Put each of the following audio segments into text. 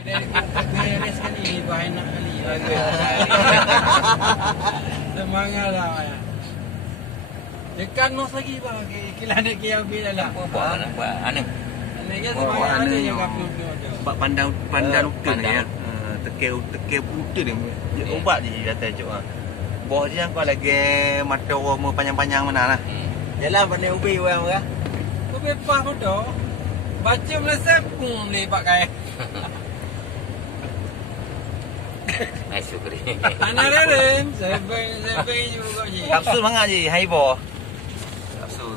Dari sekali banyak kali. Semangat lah. Dekat nos lagi bang. Kilan dia kia ambil lah. Buat anu. Anaknya semangat ada yang kapal tu. Buat pandang utun ya. Tekil utun dia. Ubat je kata cok. Bawah dia kau lagi mata orang panjang-panjang mana lah. Jalan pandai ubi orang orang. Tu bebas pun dah. Baca Malaysia pun boleh pakai. Ai syukri. Anak dia saya juga je. Kapsul mana je? Haibo. Kapsul.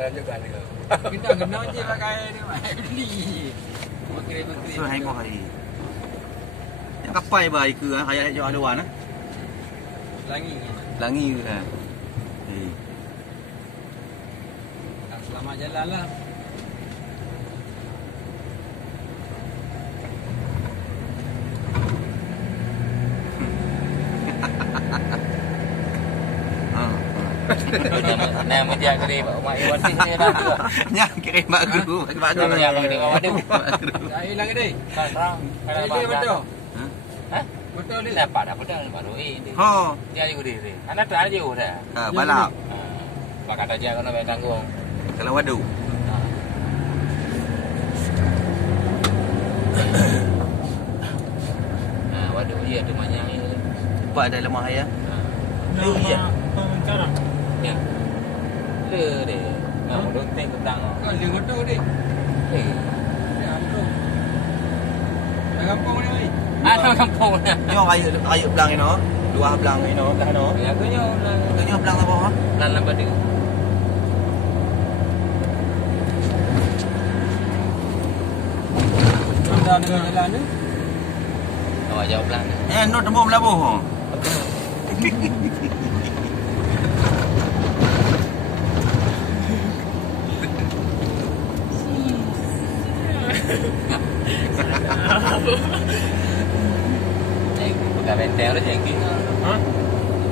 Kan juga ni. Kita kena je pakai ni. Beli. Kapsul haibo hai. Yang kapai ba ke ayat jo ada wan ah. Langi. Langi ke. Selamat jalan lah. Nama dia kiri mak Iwan sini dah tu. Nya kirim mak guru, mak guru. Yang kau tengok ada. Dah hilang ke? Sekarang Ini betul. Hah? Betul ni. Dapat dah betul baru ini. Ho. Dia ni gede ni. Anak tu ada je dah. Balap. Pak kata dia kena bayar tanggung. Kalau wadu. Waduh dia tu banyak ni. Buat ada lemah ayah. Ya. Sekarang. Ya. Le deh. Nah, udah teng petang. Kau dia betul ni. Ya betul. Dah kampung ni oi. Sama kampung ni. Nyo ayat belang ini, dua belang ini, dah no. Ya kunyo Nyo belang apa? lan lambat dia. Dah dengan jalan ni. Oh, jauh belang. No tembok melabuh. Bukan benteng tu je kira.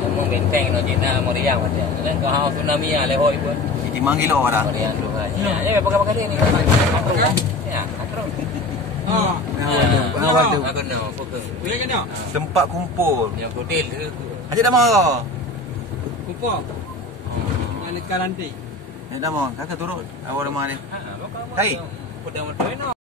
Ngomong benteng tu je nak meriang macam. Kan kau hau tsunami ah lehoi pun. Di mangilo dah. Meriang tu kan. Ya, pakai dia ni. Akro kan? Ya, akro. Waduh. Aku nak fokus. Boleh kena? Tempat kumpul. Yang hotel tu. Aje dah mau. Kupa. Mana karanti? Dah mau. Kakak turun. Awak dah mau ni. Ha, Hai. Pedang motor ni.